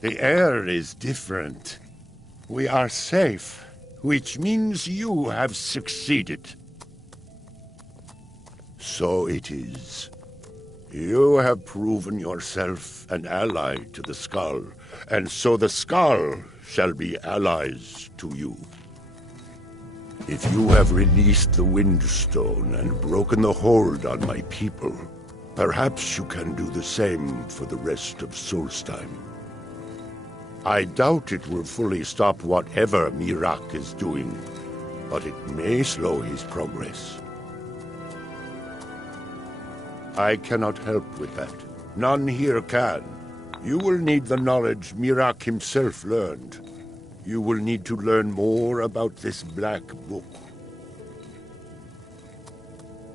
The air is different. We are safe, which means you have succeeded. So it is. You have proven yourself an ally to the Skull, and so the Skull shall be allies to you. If you have released the Windstone and broken the hold on my people, perhaps you can do the same for the rest of Solstheim. I doubt it will fully stop whatever Miraak is doing, but it may slow his progress. I cannot help with that. None here can. You will need the knowledge Miraak himself learned. You will need to learn more about this black book.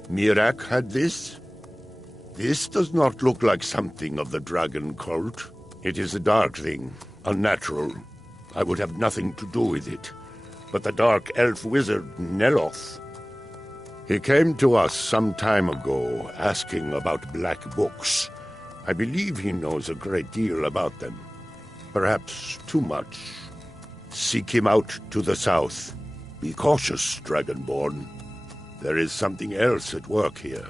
Miraak had this? This does not look like something of the dragon cult. It is a dark thing, unnatural. I would have nothing to do with it. But the dark elf wizard Neloth, he came to us some time ago, asking about black books. I believe he knows a great deal about them. Perhaps too much. Seek him out to the south. Be cautious, Dragonborn. There is something else at work here.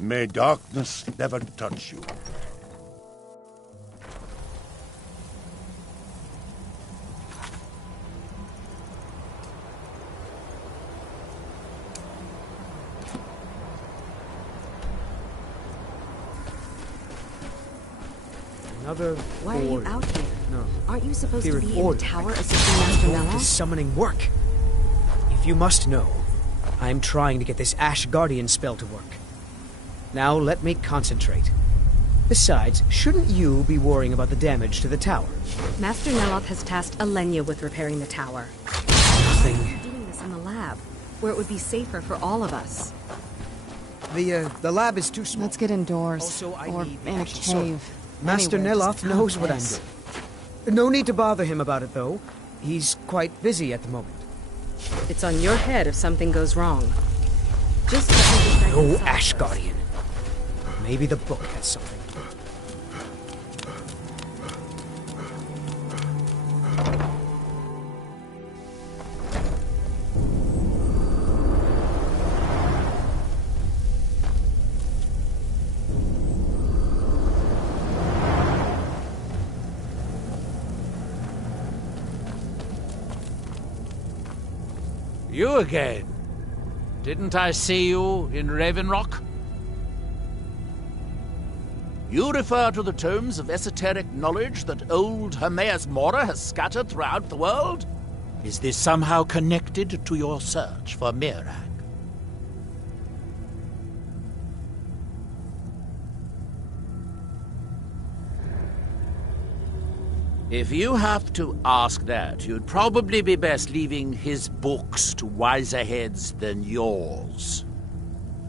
May darkness never touch you. Why are you out here? No. Aren't you supposed Fear to be and in the order. tower assisting Master Is Neloth? summoning work. If you must know, I'm trying to get this Ash Guardian spell to work. Now let me concentrate. Besides, shouldn't you be worrying about the damage to the tower? Master Neloth has tasked Alenia with repairing the tower. Nothing. Doing this in the lab, where it would be safer for all of us. The lab is too small. Let's get indoors, Also, I or need in a actual sword. cave. Master Anywhere, Neloth just knows what I'm this. doing. No need to bother him about it, though. He's quite busy at the moment. It's on your head if something goes wrong. Just let me get back No inside Ash first. Guardian. Maybe the book has something. You again? Didn't I see you in Ravenrock? You refer to the tomes of esoteric knowledge that old Hermaeus Mora has scattered throughout the world? Is this somehow connected to your search for Miraak? If you have to ask that, you'd probably be best leaving his books to wiser heads than yours.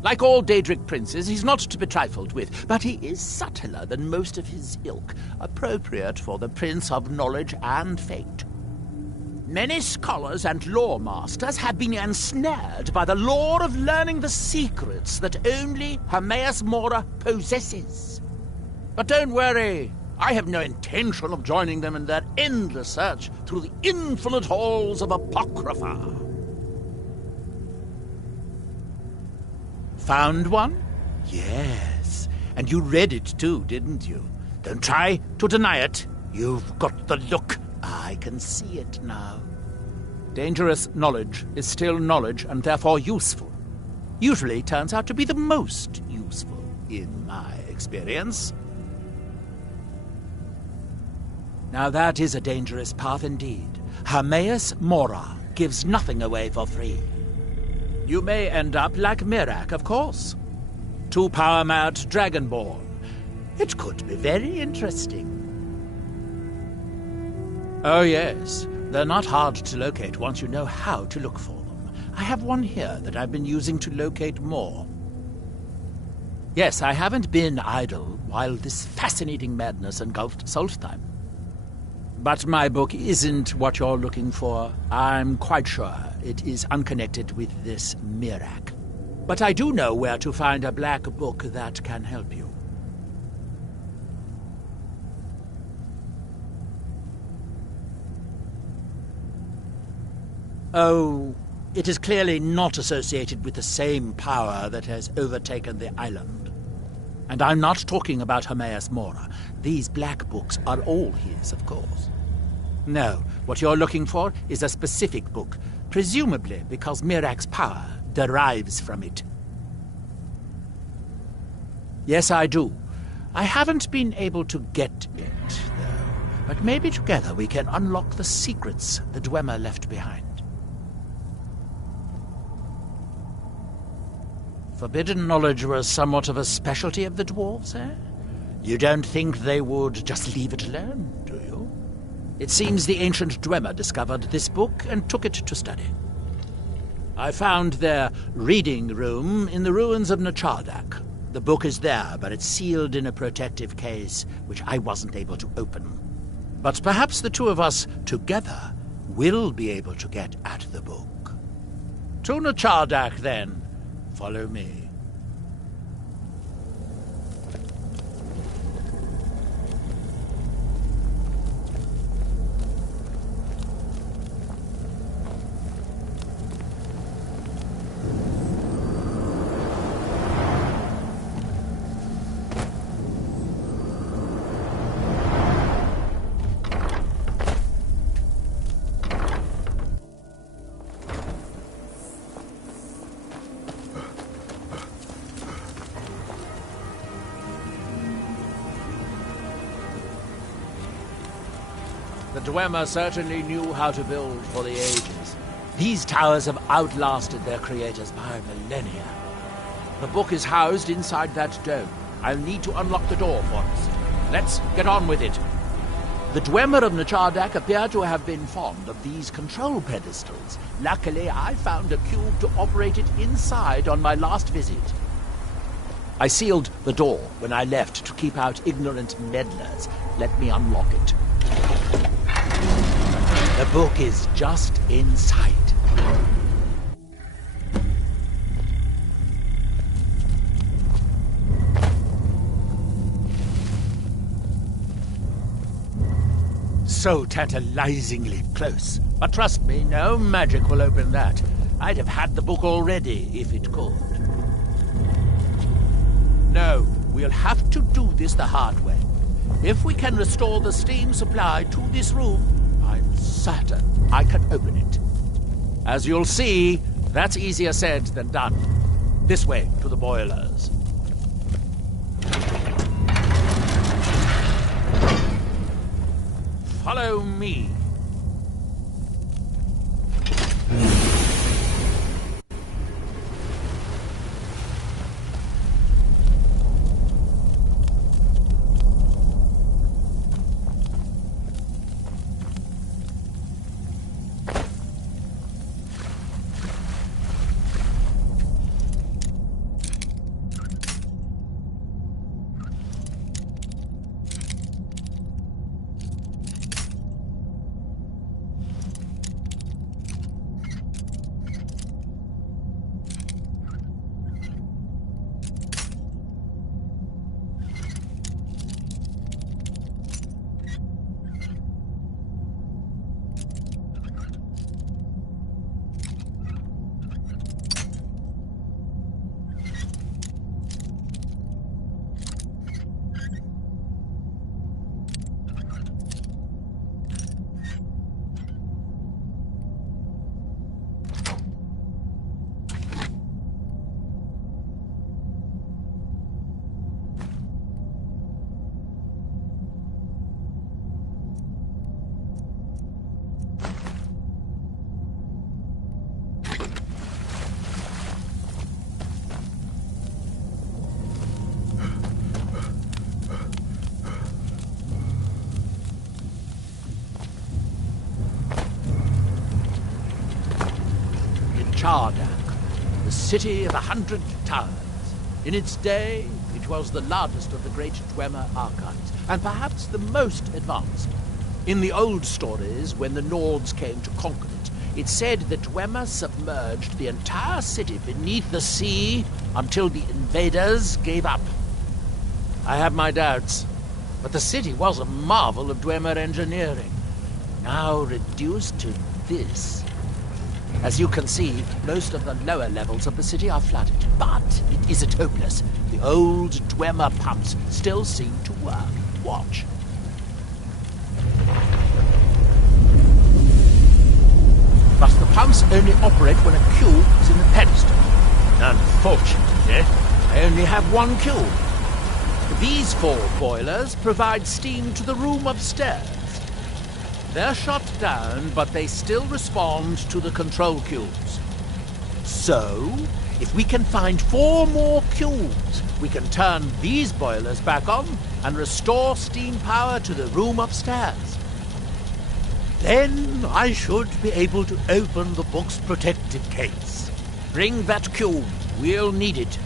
Like all Daedric princes, he's not to be trifled with, but he is subtler than most of his ilk, appropriate for the Prince of Knowledge and Fate. Many scholars and lore masters have been ensnared by the lure of learning the secrets that only Hermaeus Mora possesses. But don't worry, I have no intention of joining them in their endless search through the infinite halls of Apocrypha. Found one? Yes. And you read it too, didn't you? Don't try to deny it. You've got the look. I can see it now. Dangerous knowledge is still knowledge and therefore useful. Usually turns out to be the most useful, in my experience. Now that is a dangerous path indeed. Hermaeus Mora gives nothing away for free. You may end up like Miraak, of course. Too power-mad Dragonborn. It could be very interesting. Oh yes, they're not hard to locate once you know how to look for them. I have one here that I've been using to locate more. Yes, I haven't been idle while this fascinating madness engulfed Solstheim. But my book isn't what you're looking for. I'm quite sure it is unconnected with this Mirak. But I do know where to find a black book that can help you. Oh, it is clearly not associated with the same power that has overtaken the island. And I'm not talking about Hermaeus Mora. These black books are all his, of course. No, what you're looking for is a specific book, presumably because Mirak's power derives from it. Yes, I do. I haven't been able to get it, though. But maybe together we can unlock the secrets the Dwemer left behind. Forbidden knowledge was somewhat of a specialty of the dwarves, eh? You don't think they would just leave it alone, do you? It seems the ancient Dwemer discovered this book and took it to study. I found their reading room in the ruins of Nachardak. The book is there, but it's sealed in a protective case, which I wasn't able to open. But perhaps the two of us together will be able to get at the book. To Nachardak, then. Follow me. The Dwemer certainly knew how to build for the ages. These towers have outlasted their creators by millennia. The book is housed inside that dome. I'll need to unlock the door for us. Let's get on with it. The Dwemer of Nachardak appear to have been fond of these control pedestals. Luckily, I found a cube to operate it inside on my last visit. I sealed the door when I left to keep out ignorant meddlers. Let me unlock it. The book is just inside. So tantalizingly close. But trust me, no magic will open that. I'd have had the book already if it could. No, we'll have to do this the hard way. If we can restore the steam supply to this room, I'm certain I can open it. As you'll see, that's easier said than done. This way to the boilers. Follow me. Nachardak, the city of 100 towers. In its day, it was the largest of the great Dwemer archives, and perhaps the most advanced. In the old stories, when the Nords came to conquer it, it's said that Dwemer submerged the entire city beneath the sea until the invaders gave up. I have my doubts, but the city was a marvel of Dwemer engineering, now reduced to this. As you can see, most of the lower levels of the city are flooded, but it isn't hopeless. The old Dwemer pumps still seem to work. Watch. But the pumps only operate when a cube is in the pedestal. Unfortunately, I only have one cube. These 4 boilers provide steam to the room upstairs. They're shut down, but they still respond to the control cubes. So, if we can find 4 more cubes, we can turn these boilers back on and restore steam power to the room upstairs. Then I should be able to open the book's protective case. Bring that cube. We'll need it.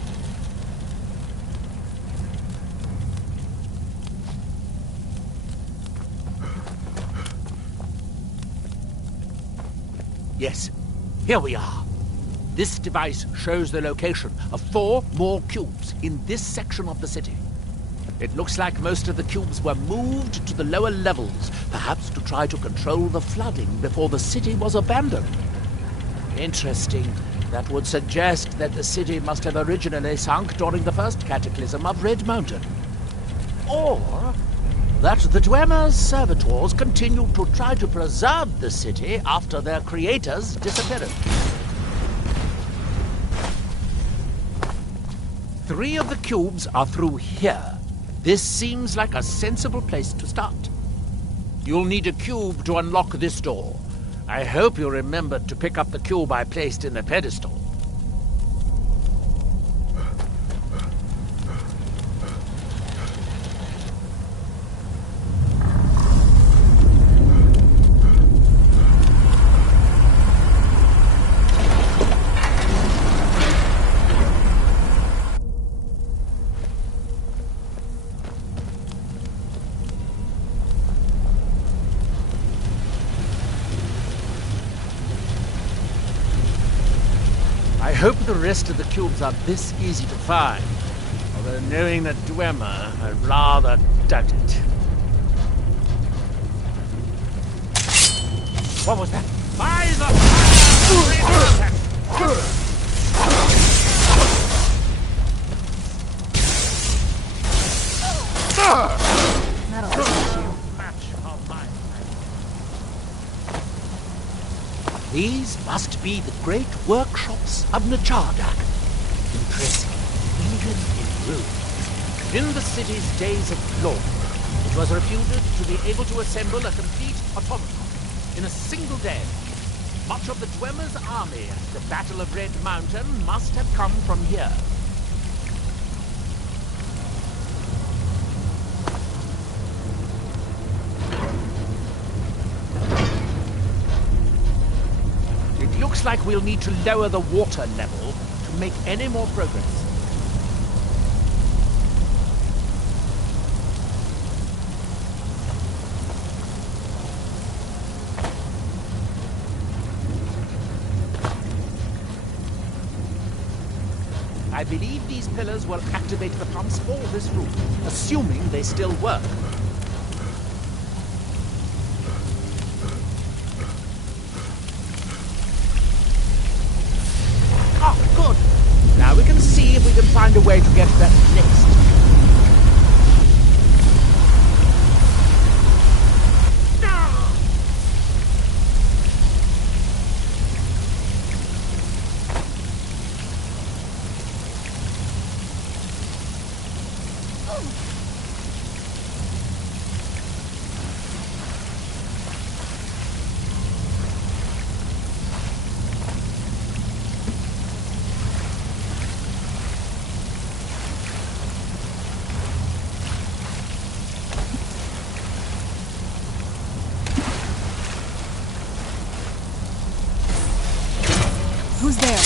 Yes, here we are. This device shows the location of 4 more cubes in this section of the city. It looks like most of the cubes were moved to the lower levels, perhaps to try to control the flooding before the city was abandoned. Interesting. That would suggest that the city must have originally sunk during the first cataclysm of Red Mountain. Or that the Dwemer's servitors continued to try to preserve the city after their creator's disappearance. 3 of the cubes are through here. This seems like a sensible place to start. You'll need a cube to unlock this door. I hope you remembered to pick up the cube I placed in the pedestal. I hope the rest of the cubes are this easy to find. Although knowing that Dwemer, I rather doubt it. What was that? By the These must be the great workshops of Nachardak. Impressive, even in ruins. In the city's days of glory, it was reputed to be able to assemble a complete automaton in a single day. Much of the Dwemer's army at the Battle of Red Mountain must have come from here. Looks like we'll need to lower the water level to make any more progress. I believe these pillars will activate the pumps for this room, assuming they still work. Now we can see if we can find a way to get to that next. Who's there?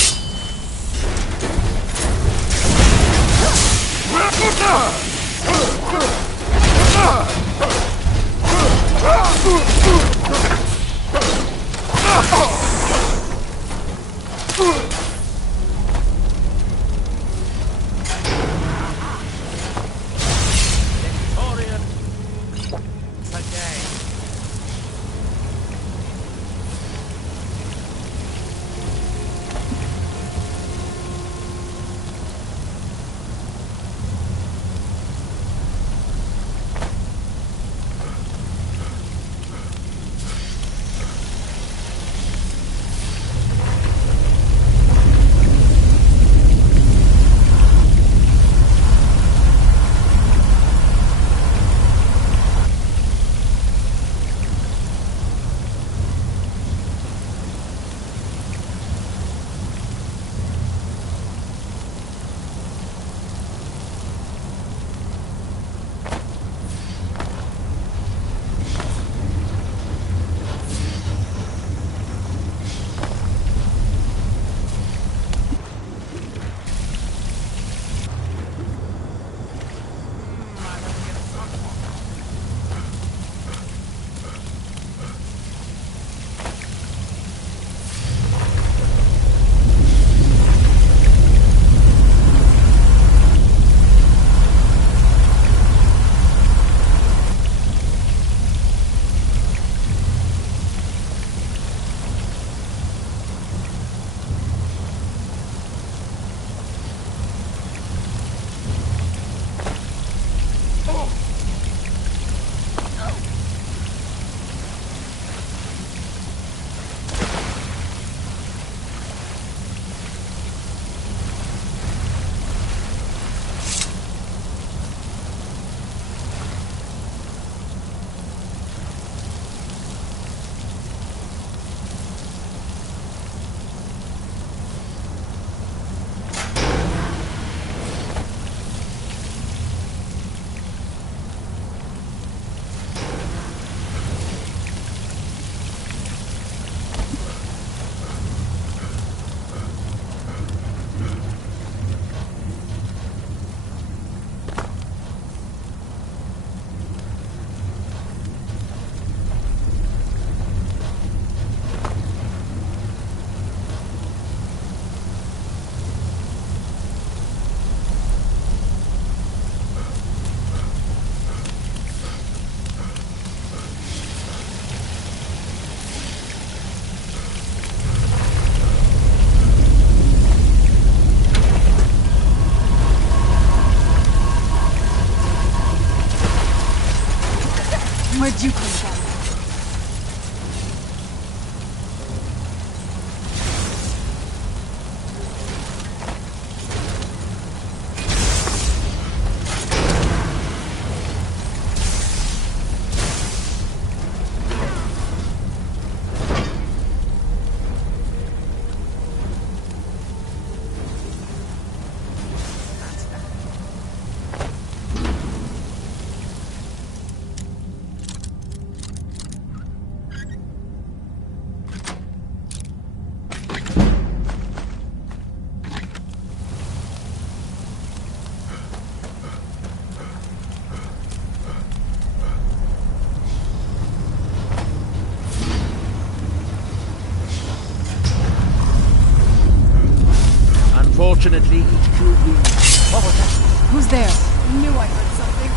Unfortunately, HQ lose. What was that? Who's there? I knew I heard something.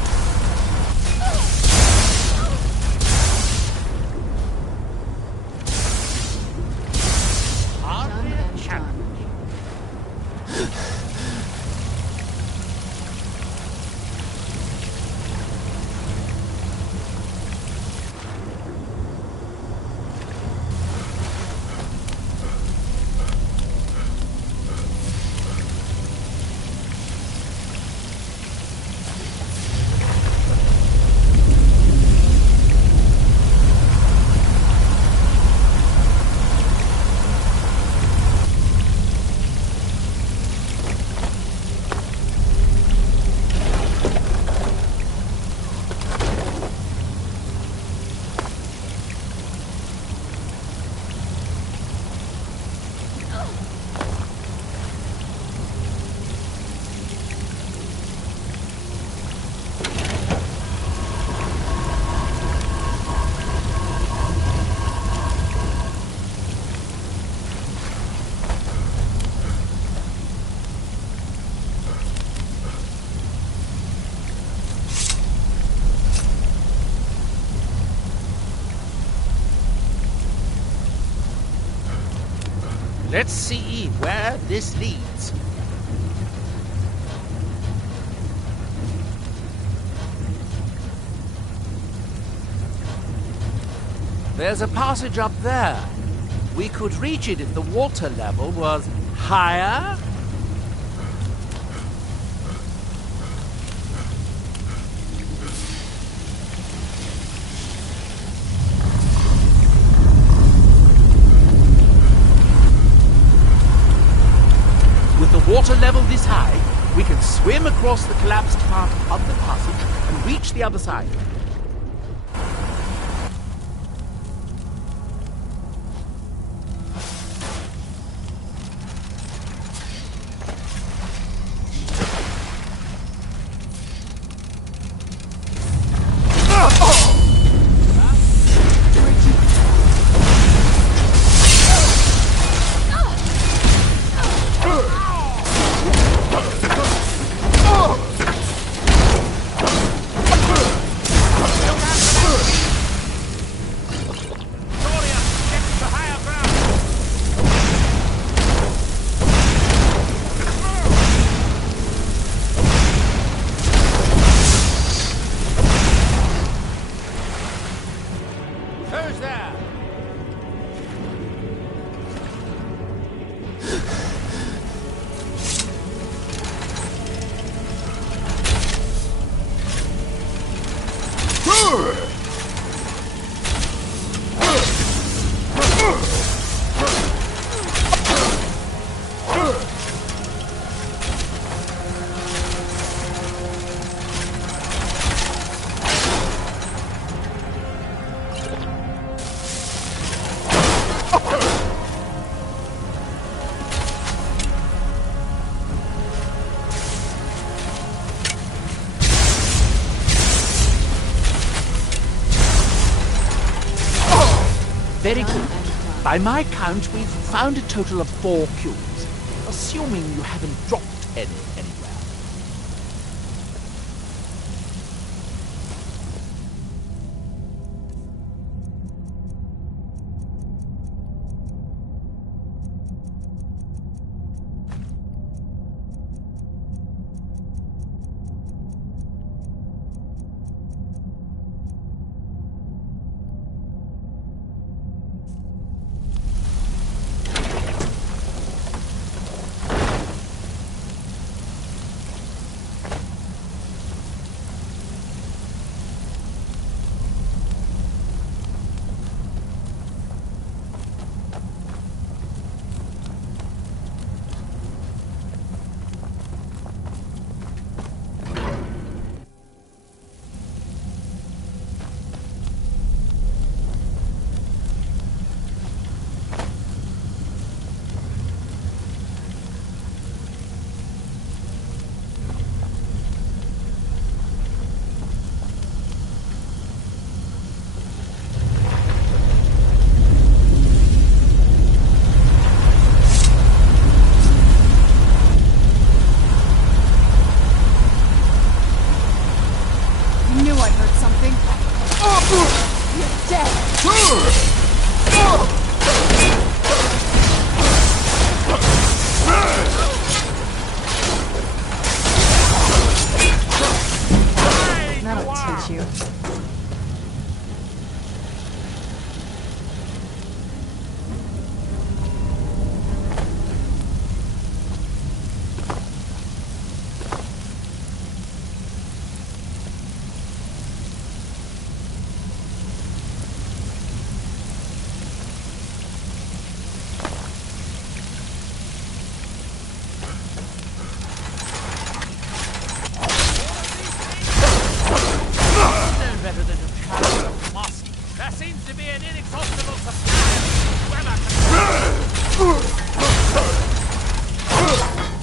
Let's see where this leads. There's a passage up there. We could reach it if the water level was higher. With the water level this high, we can swim across the collapsed part of the passage and reach the other side. Who's there? Very good. By my count, we've found a total of 4 cubes, assuming you haven't dropped any anywhere.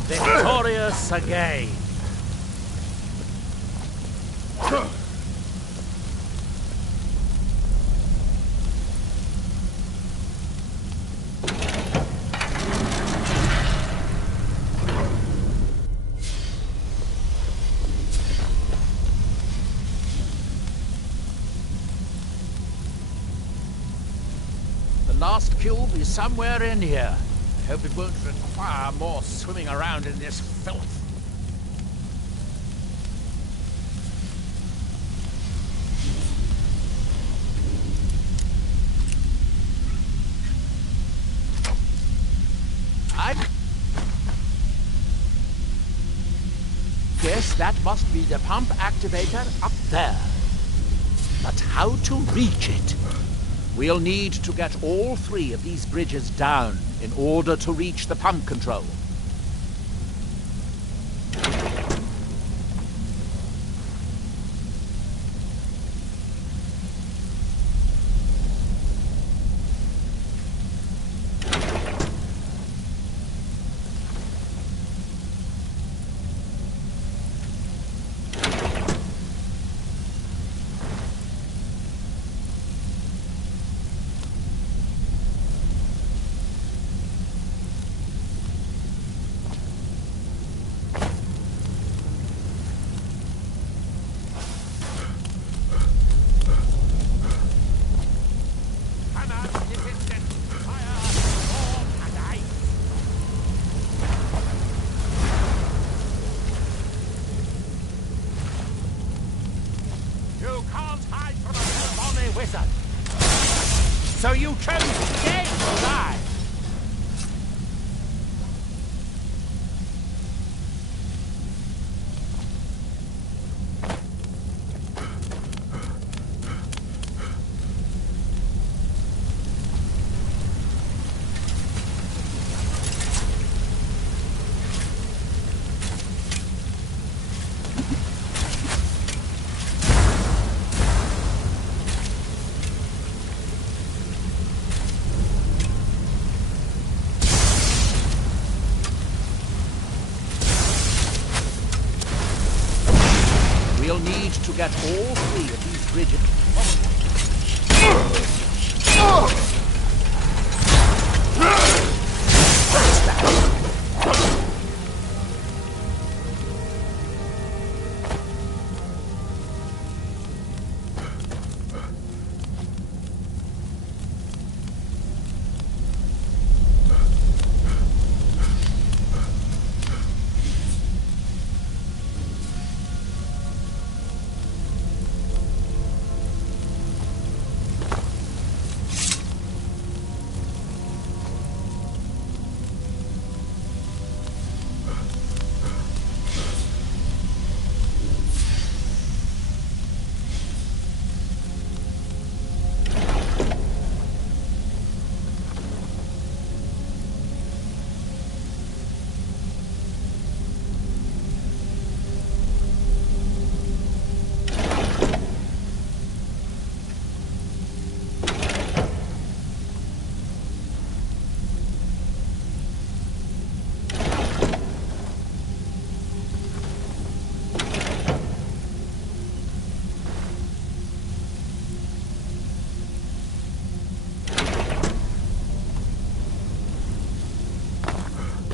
Victorious again. The last cube is somewhere in here. I hope it won't require more swimming around in this filth. I guess that must be the pump activator up there. But how to reach it? We'll need to get all 3 of these bridges down in order to reach the pump control. So you chose today to die. We'll need to get all 3 of these bridges. What's that?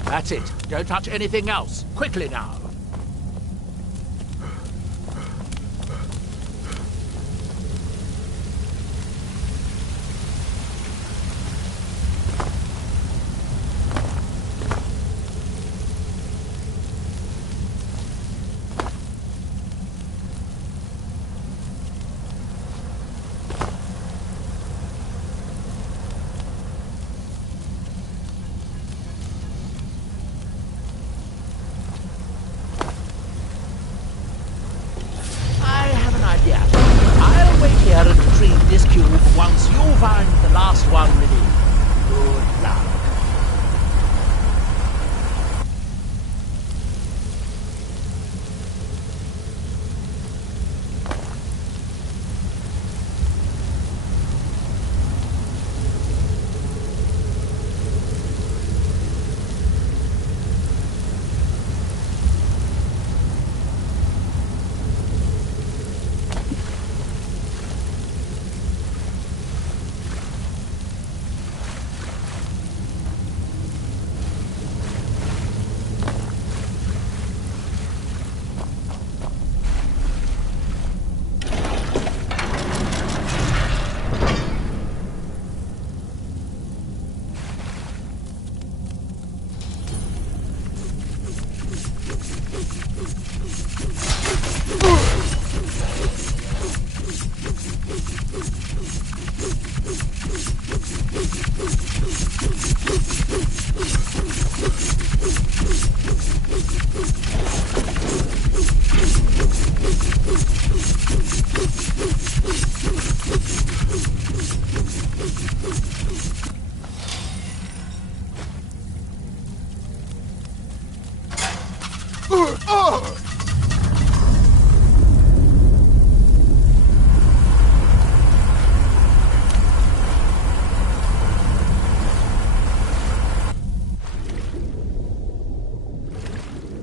That's it. Don't touch anything else. Quickly now.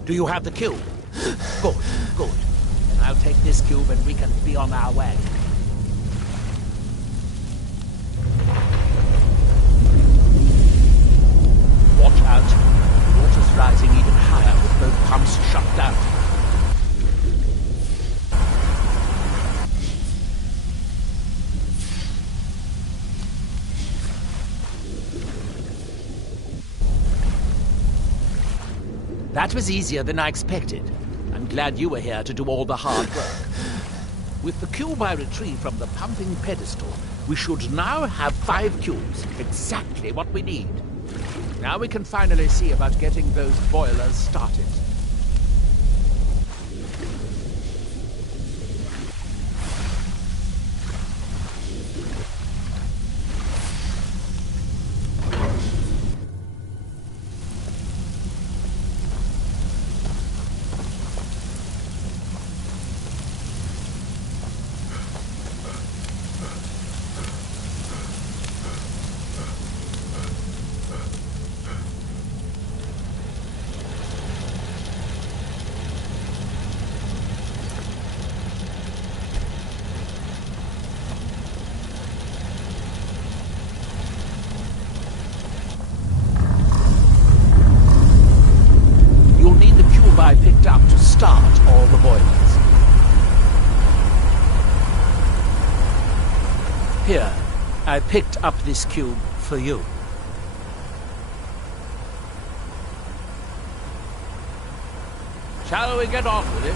Do you have the cube? Good, good. Then I'll take this cube and we can be on our way. Watch out. The water's rising even higher with both pumps shut down. That was easier than I expected. I'm glad you were here to do all the hard work. With the cube I retrieved from the pumping pedestal, we should now have 5 cubes, exactly what we need. Now we can finally see about getting those boilers started. I picked up to start all the boilers. Here, I picked up this cube for you. Shall we get on with it?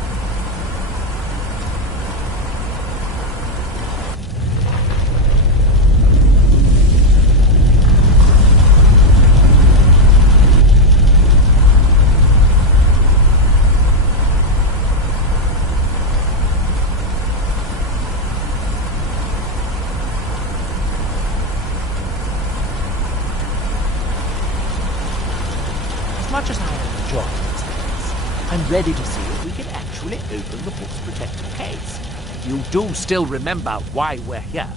As much as I enjoy these things, I'm ready to see if we can actually open the book's protective case. You do still remember why we're here.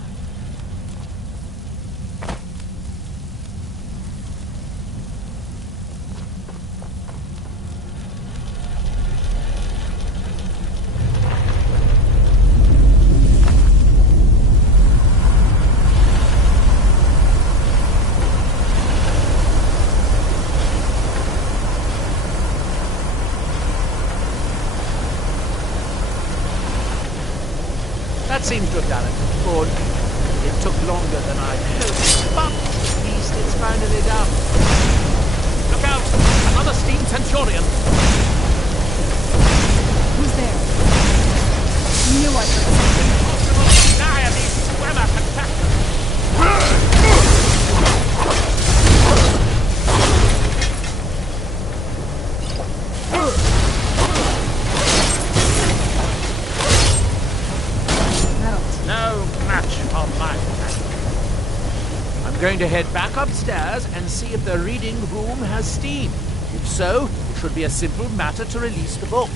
That seems to have done it. Good. It took longer than I'd hoped, but at least it's finally done. Look out! Another steam Centurion! Who's there? Knew I heard something. Impossible! Die of these swimmer contractors! No match for my magic. I'm going to head back upstairs and see if the reading room has steam. If so, it should be a simple matter to release the book.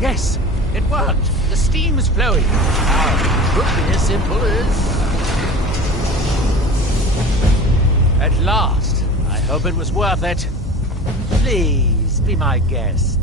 Yes, it worked. The steam is flowing. Now, it should be as simple as... At last. I hope it was worth it. Please, be my guest.